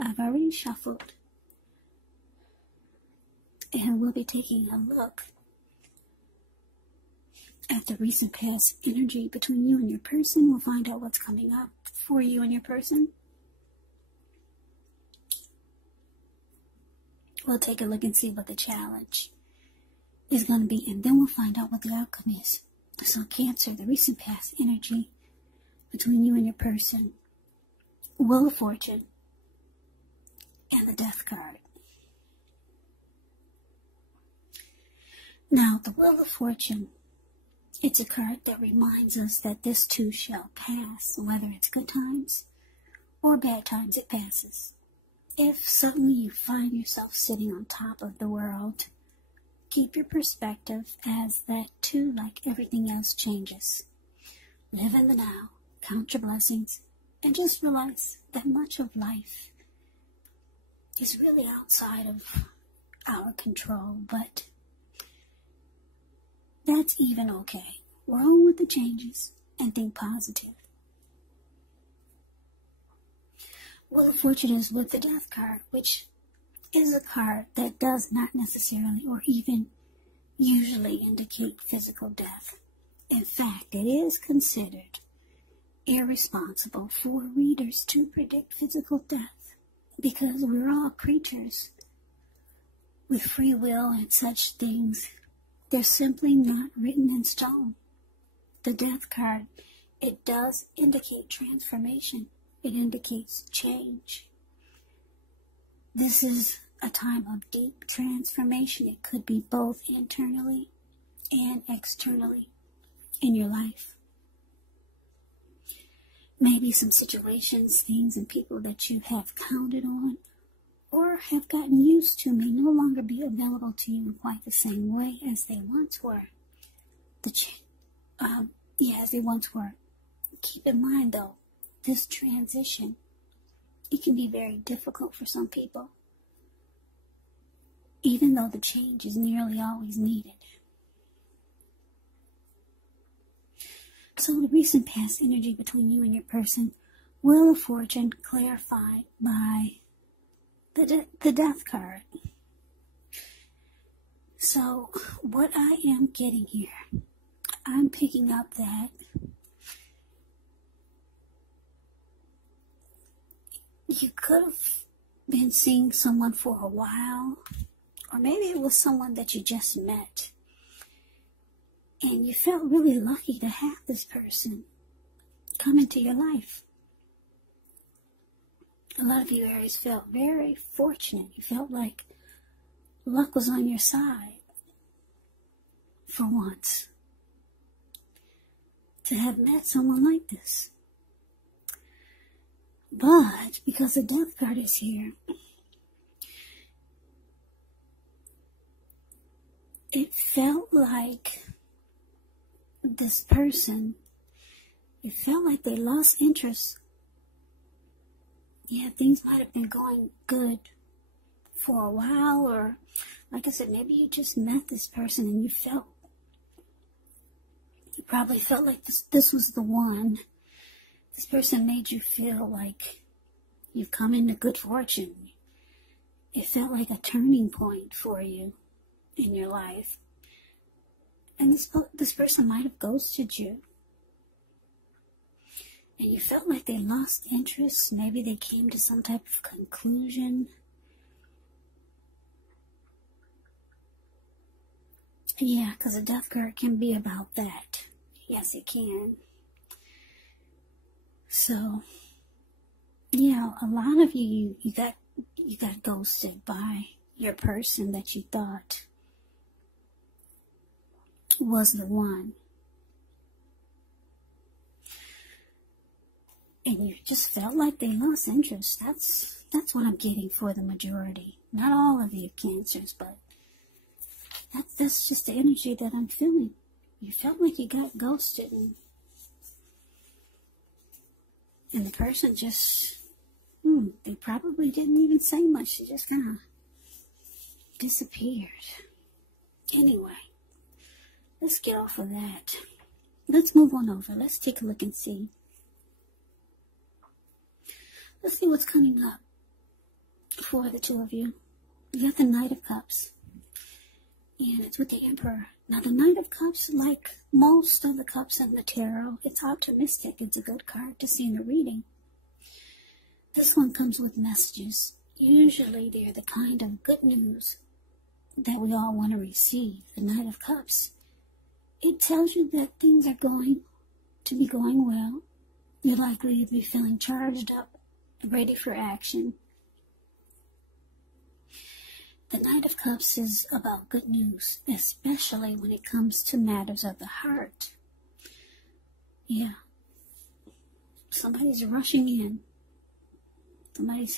I've already shuffled, and we'll be taking a look at the recent past energy between you and your person. We'll find out what's coming up for you and your person. We'll take a look and see what the challenge is going to be, and then we'll find out what the outcome is. So Cancer, the recent past energy between you and your person, Wheel of Fortune, and the Death card. Now, the Wheel of Fortune, it's a card that reminds us that this too shall pass. Whether it's good times or bad times, it passes. If suddenly you find yourself sitting on top of the world, keep your perspective, as that too, like everything else, changes. Live in the now, count your blessings, and just realize that much of life is really outside of our control, but that's even okay. Roll with the changes and think positive. Wheel of Fortune is with the Death card, which is a card that does not necessarily or even usually indicate physical death. In fact, it is considered irresponsible for readers to predict physical death, because we're all creatures with free will, and such things, they're simply not written in stone. The Death card, it does indicate transformation. It indicates change. This is a time of deep transformation. It could be both internally and externally in your life. Maybe some situations, things, and people that you have counted on or have gotten used to may no longer be available to you in quite the same way as they once were. As they once were. Keep in mind, though, this transition, it can be very difficult for some people, even though the change is nearly always needed. So the recent past energy between you and your person, Wheel of Fortune, clarified by the Death card. So what I am getting here, I'm picking up that you could have been seeing someone for a while, or maybe it was someone that you just met, and you felt really lucky to have this person come into your life. A lot of you Aries felt very fortunate. You felt like luck was on your side for once, to have met someone like this. But because the Death card is here, it felt like this person, it felt like they lost interest. Yeah, things might have been going good for a while, or like I said, maybe you just met this person and you probably felt like this was the one. This person made you feel like you've come into good fortune. It felt like a turning point for you in your life. And this person might have ghosted you. And you felt like they lost interest. Maybe they came to some type of conclusion. Yeah, because a Death card can be about that. Yes, it can. So, yeah, a lot of you got ghosted by your person that you thought was the one. And you just felt like they lost interest. That's what I'm getting for the majority. Not all of you Cancers, but that's just the energy that I'm feeling. You felt like you got ghosted, and the person just, they probably didn't even say much. They just kind of disappeared. Anyway, let's get off of that. Let's move on over. Let's take a look and see. Let's see what's coming up for the two of you. You got the Knight of Cups, and it's with the Emperor. Now, the Knight of Cups, like most of the cups in the tarot, it's optimistic. It's a good card to see in a reading. This one comes with messages. Usually, they're the kind of good news that we all want to receive. The Knight of Cups, it tells you that things are going to be going well. You're likely to be feeling charged up, ready for action. The Knight of Cups is about good news, especially when it comes to matters of the heart. Yeah. Somebody's rushing in. Somebody's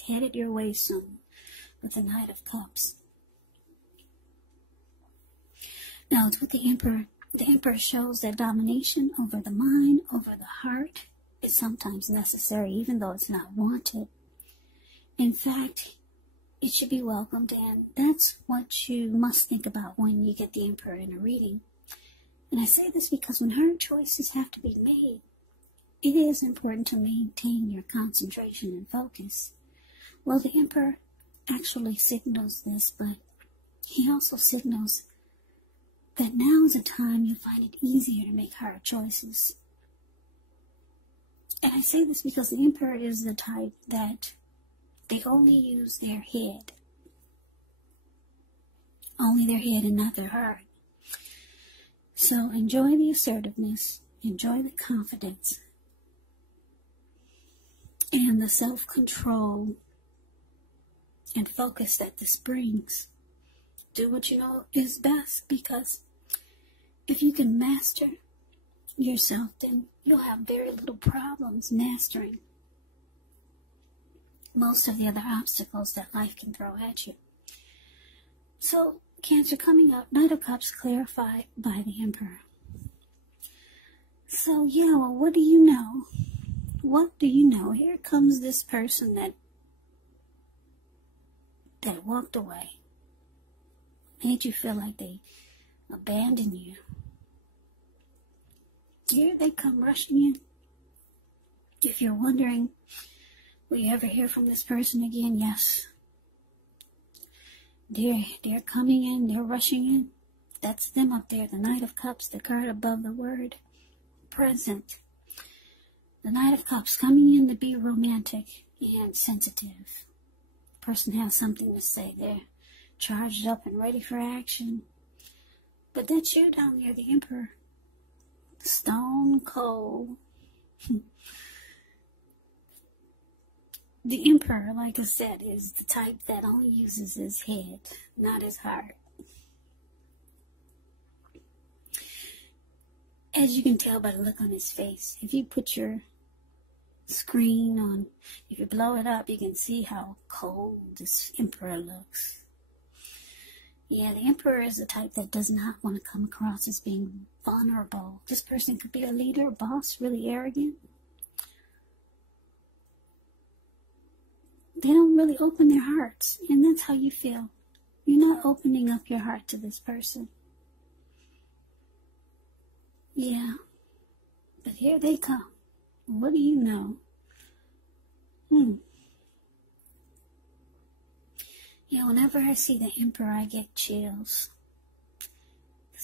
headed your way soon with the Knight of Cups. Now, it's with the Emperor. The Emperor shows that domination over the mind, over the heart, is sometimes necessary, even though it's not wanted. In fact, it should be welcomed, and that's what you must think about when you get the Emperor in a reading. And I say this because when hard choices have to be made, it is important to maintain your concentration and focus. Well, the Emperor actually signals this, but he also signals that now is a time you find it easier to make hard choices. And I say this because the Emperor is the type that they only use their head. Only their head and not their heart. So enjoy the assertiveness, enjoy the confidence, and the self-control and focus that this brings. Do what you know is best, because if you can master yourself, then you'll have very little problems mastering most of the other obstacles that life can throw at you. So, Cancer, coming up, Knight of Cups clarified by the Emperor. So, yeah, well, what do you know? What do you know? Here comes this person that walked away. Made you feel like they abandoned you. Here they come rushing in. If you're wondering, will you ever hear from this person again? Yes. They're coming in, they're rushing in. That's them up there, the Knight of Cups, the card above the word present. The Knight of Cups coming in to be romantic and sensitive. The person has something to say. They're charged up and ready for action. But that's you down there, the Emperor. Stone cold. The Emperor, like I said, is the type that only uses his head, not his heart. As you can tell by the look on his face, if you put your screen on, if you blow it up, you can see how cold this Emperor looks. Yeah, the Emperor is the type that does not want to come across as being vulnerable. This person could be a leader, a boss, really arrogant. They don't really open their hearts, and that's how you feel. You're not opening up your heart to this person. Yeah, but here they come. What do you know? Yeah, whenever I see the Emperor, I get chills.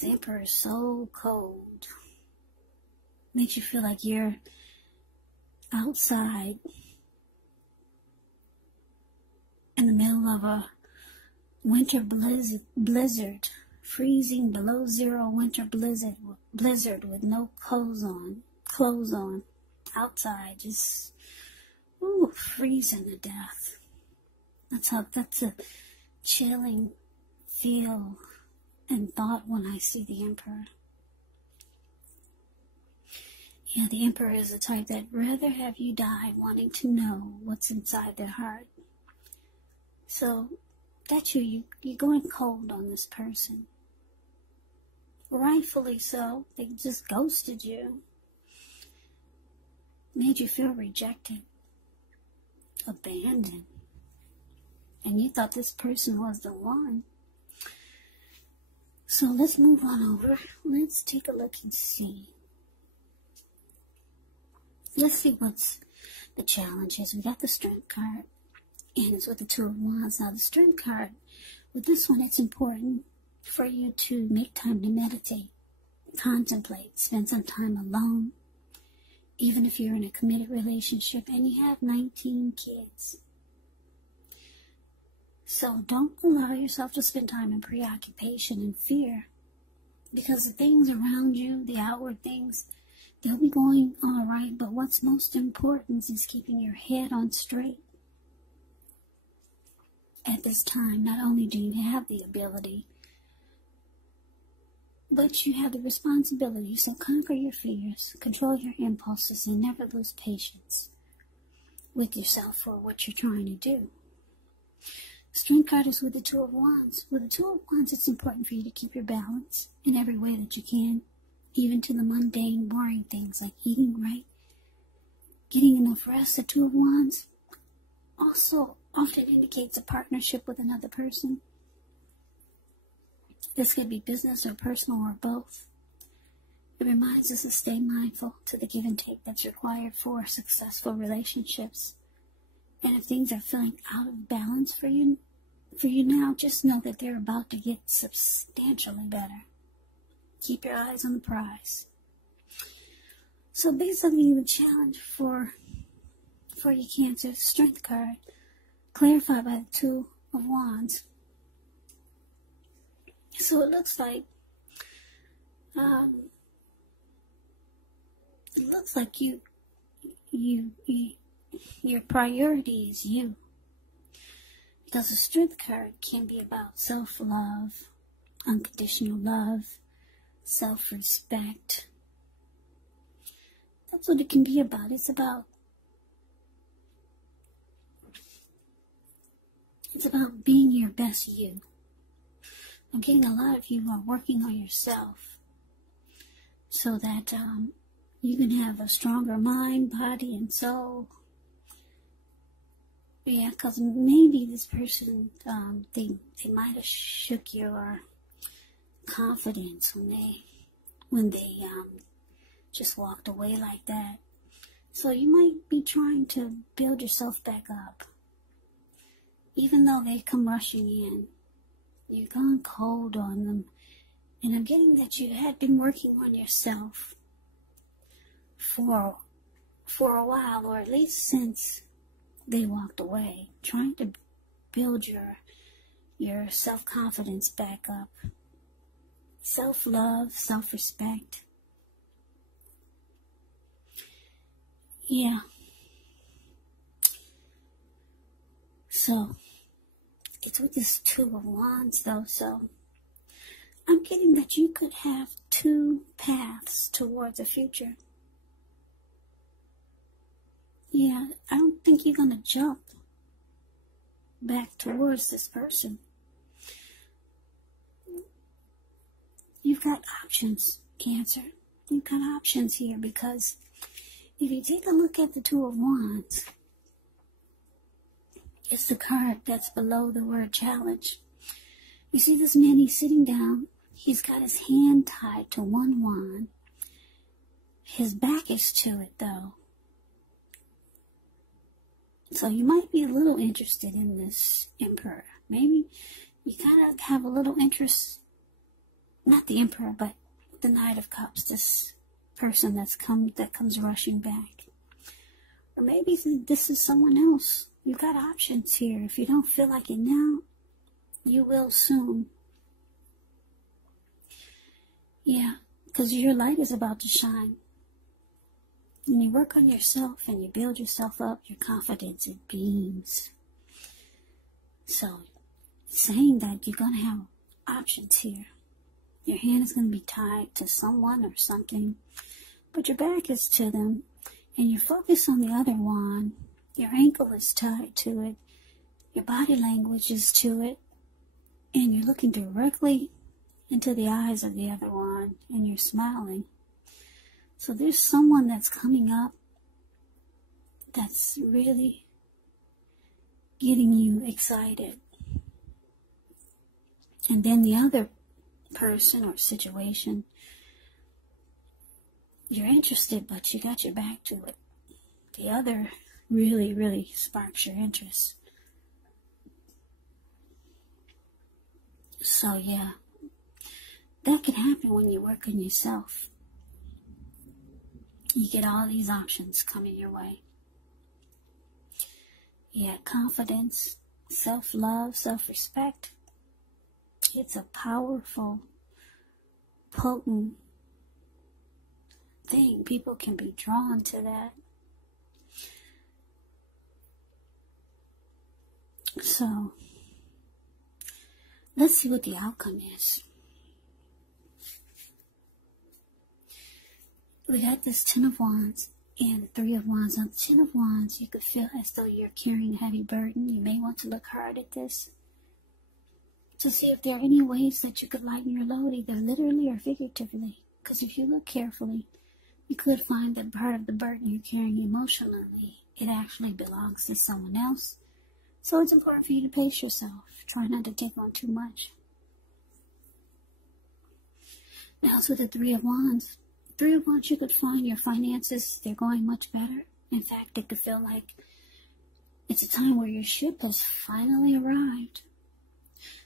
The Emperor is so cold. Makes you feel like you're outside in the middle of a winter blizzard, freezing below zero winter blizzard with no clothes on, outside, just freezing to death. That's a chilling feel and thought when I see the Emperor. Yeah, the Emperor is the type that rather have you die wanting to know what's inside their heart. So, that's you're going cold on this person. Rightfully so. They just ghosted you. Made you feel rejected. Abandoned. And you thought this person was the one. So let's move on over. Let's take a look and see. Let's see what's the challenge is. We got the Strength card. and it's with the Two of Wands. Now, the Strength card, with this one, it's important for you to make time to meditate, contemplate, spend some time alone, even if you're in a committed relationship and you have 19 kids. So don't allow yourself to spend time in preoccupation and fear, because the things around you, the outward things, they'll be going all right, but what's most important is keeping your head on straight. At this time, not only do you have the ability, but you have the responsibility. So conquer your fears, control your impulses, and never lose patience with yourself for what you're trying to do. Strength card is with the Two of Wands. With the Two of Wands, it's important for you to keep your balance in every way that you can, even to the mundane, boring things like eating right, getting enough rest. The Two of Wands also often indicates a partnership with another person. This could be business or personal or both. It reminds us to stay mindful to the give and take that's required for successful relationships. And if things are feeling out of balance for you now, just know that they're about to get substantially better. Keep your eyes on the prize. So basically, the challenge for you, Cancer, Strength card, clarified by the Two of Wands. So it looks like your priority is you. Because the Strength card can be about self-love, unconditional love, self-respect. That's what it can be about. It's about being your best you. I'm getting a lot of you are working on yourself so that you can have a stronger mind, body, and soul. Yeah, because maybe this person, they might have shook your confidence when they just walked away like that. So you might be trying to build yourself back up. Even though they come rushing in, you've gone cold on them. And I'm getting that you had been working on yourself for a while, or at least since they walked away, trying to build your self-confidence back up. Self-love, self-respect. Yeah. So, it's with this Two of Wands, though, so I'm getting that you could have two paths towards a future. Yeah, I don't think you're going to jump back towards this person. You've got options, Cancer. You've got options here, because if you take a look at the Two of Wands, it's the card that's below the word challenge. You see this man, he's sitting down. He's got his hand tied to one wand. His back is to it, though. So you might be a little interested in this Emperor. Maybe you kind of have a little interest, not the Emperor, but the Knight of Cups, this person that comes rushing back. Or maybe this is someone else. You've got options here. If you don't feel like it now, you will soon. Yeah, because your light is about to shine. When you work on yourself and you build yourself up, your confidence, it beams. So, saying that, you're going to have options here. Your hand is going to be tied to someone or something, but your back is to them, and you're focused on the other wand. Your ankle is tied to it. Your body language is to it. And you're looking directly into the eyes of the other one, and you're smiling. So there's someone that's coming up that's really getting you excited. And then the other person or situation, you're interested, but you got your back to it. The other really, really sparks your interest. So yeah, that can happen when you work on yourself. You get all these options coming your way. Yeah, confidence, self-love, self-respect. It's a powerful, potent thing. People can be drawn to that. So, let's see what the outcome is. We got this Ten of Wands and the Three of Wands. On the Ten of Wands, you could feel as though you're carrying a heavy burden. You may want to look hard at this to see if there are any ways that you could lighten your load, either literally or figuratively. Because if you look carefully, you could find that part of the burden you're carrying emotionally, it actually belongs to someone else. So it's important for you to pace yourself. Try not to take on too much. Now, so the Three of Wands. Three of Wands, you could find your finances, they're going much better. In fact, it could feel like it's a time where your ship has finally arrived.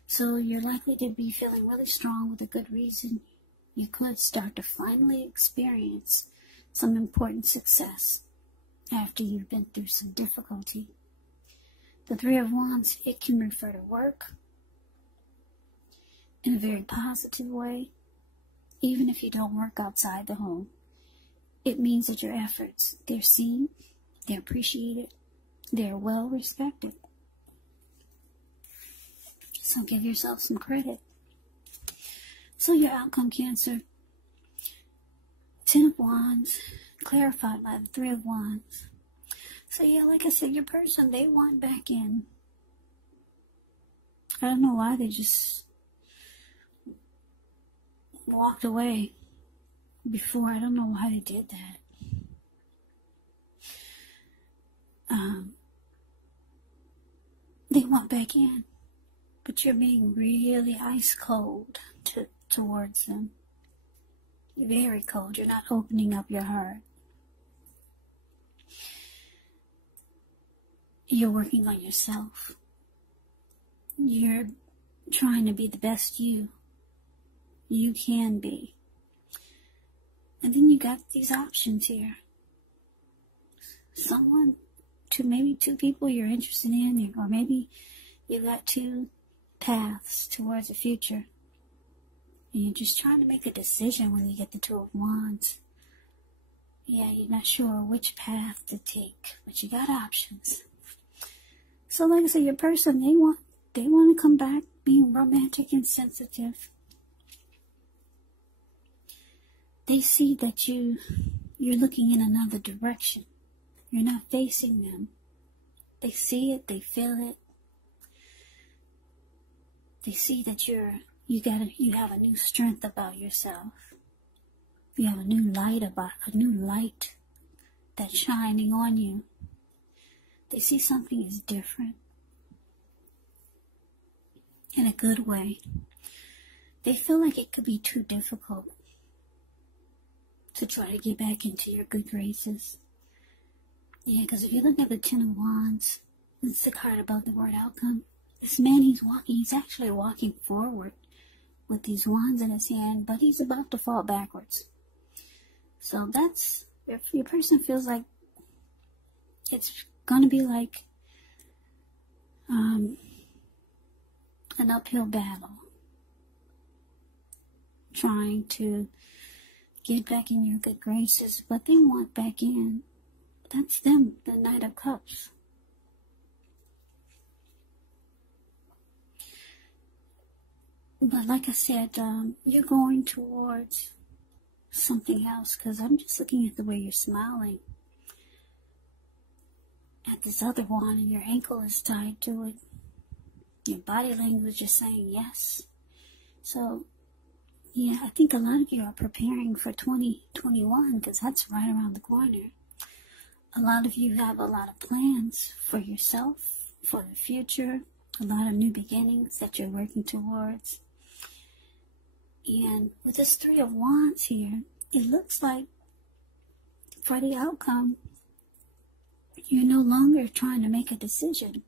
So you're likely to be feeling really strong with a good reason. You could start to finally experience some important success after you've been through some difficulty. The Three of Wands, it can refer to work in a very positive way. Even if you don't work outside the home, it means that your efforts, they're seen, they're appreciated, they're well respected. So give yourself some credit. So your outcome, Cancer. Ten of Wands, clarified by the Three of Wands. So yeah, like I said, your person, they want back in. I don't know why they just walked away before. I don't know why they did that. They want back in, but you're being really ice cold towards them. You're very cold. You're not opening up your heart. You're working on yourself. You're trying to be the best you can be. And then you got these options here. Maybe two people you're interested in, or maybe you got two paths towards the future. And you're just trying to make a decision when you get the Two of Wands. Yeah, you're not sure which path to take, but you got options. So like I said, your person, they want to come back being romantic and sensitive. They see that you're looking in another direction. You're not facing them. They see it, they feel it. They see that you have a new strength about yourself. You have a new light that's shining on you. They see something is different. In a good way. They feel like it could be too difficult to try to get back into your good graces. Yeah, because if you look at the Ten of Wands, it's the card about the word outcome. This man, he's actually walking forward with these wands in his hand, but he's about to fall backwards. So that's, if your person feels like it's going to be like an uphill battle, trying to get back in your good graces, but they want back in. That's them, the Knight of Cups. But like I said, you're going towards something else, because I'm just looking at the way you're smiling at this other one, and your ankle is tied to it. Your body language is saying yes. So, yeah, I think a lot of you are preparing for 2021, because that's right around the corner. A lot of you have a lot of plans for yourself, for the future, a lot of new beginnings that you're working towards. And with this Three of Wands here, it looks like for the outcome, you're no longer trying to make a decision.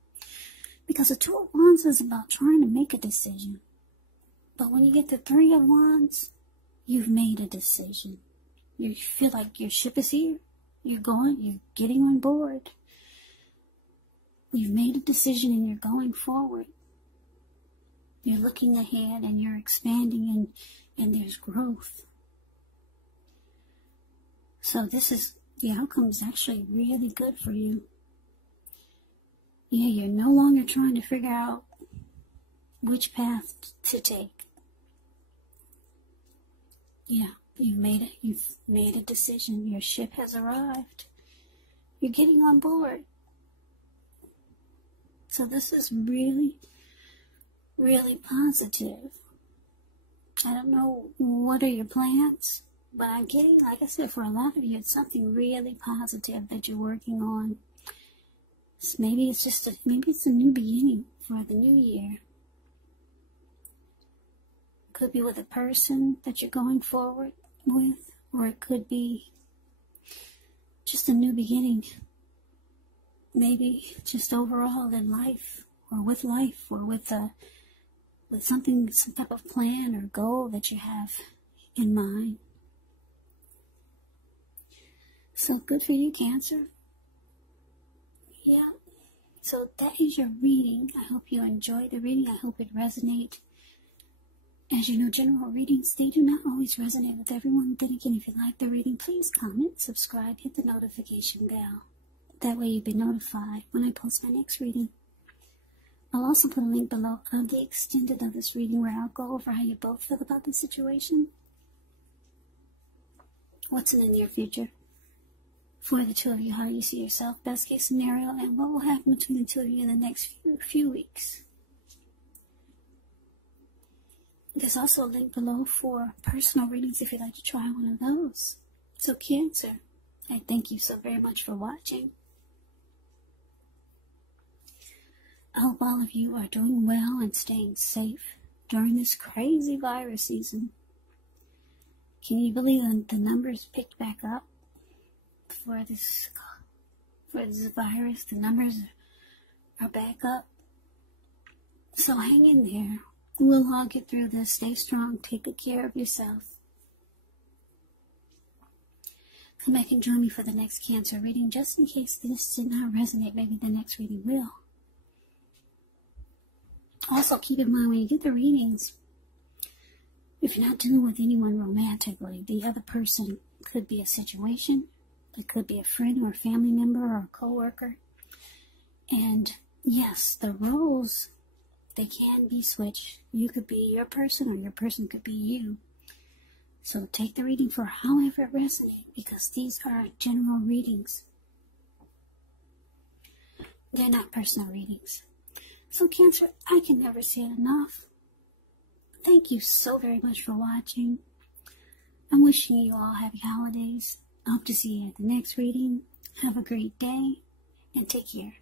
Because the Two of Wands is about trying to make a decision. But when you get the Three of Wands, you've made a decision. You feel like your ship is here. You're getting on board. You've made a decision and you're going forward. You're looking ahead and you're expanding and there's growth. So the outcome is actually really good for you. Yeah, you're no longer trying to figure out which path to take. Yeah, you've made a decision. Your ship has arrived. You're getting on board. So this is really, really positive. I don't know what are your plans, but I'm getting, like I said, for a lot of you, it's something really positive that you're working on. So maybe it's a new beginning for the new year. Could be with a person that you're going forward with, or it could be just a new beginning. Maybe just overall in life, or with something, some type of plan or goal that you have in mind. So good for you, Cancer. Yeah. So that is your reading. I hope you enjoyed the reading. I hope it resonates. As you know, general readings, they do not always resonate with everyone. Then again, if you like the reading, please comment, subscribe, hit the notification bell. That way you'll be notified when I post my next reading. I'll also put a link below of the extended of this reading where I'll go over how you both feel about the situation. What's in the near future for the two of you, how you see yourself, best case scenario, and what will happen between the two of you in the next few weeks. There's also a link below for personal readings if you'd like to try one of those. So Cancer, I thank you so very much for watching. I hope all of you are doing well and staying safe during this crazy virus season. Can you believe that the numbers picked back up for this virus? The numbers are back up. So hang in there. We'll all get through this. Stay strong. Take good care of yourself. Come back and join me for the next Cancer reading. Just in case this did not resonate, maybe the next reading will. Also, keep in mind when you get the readings, if you're not dealing with anyone romantically, the other person could be a situation. It could be a friend or a family member or a coworker. And yes, the roles, they can be switched. You could be your person or your person could be you. So take the reading for however it resonates, because these are general readings. They're not personal readings. So Cancer, I can never say it enough. Thank you so very much for watching. I'm wishing you all happy holidays. I hope to see you at the next reading. Have a great day and take care.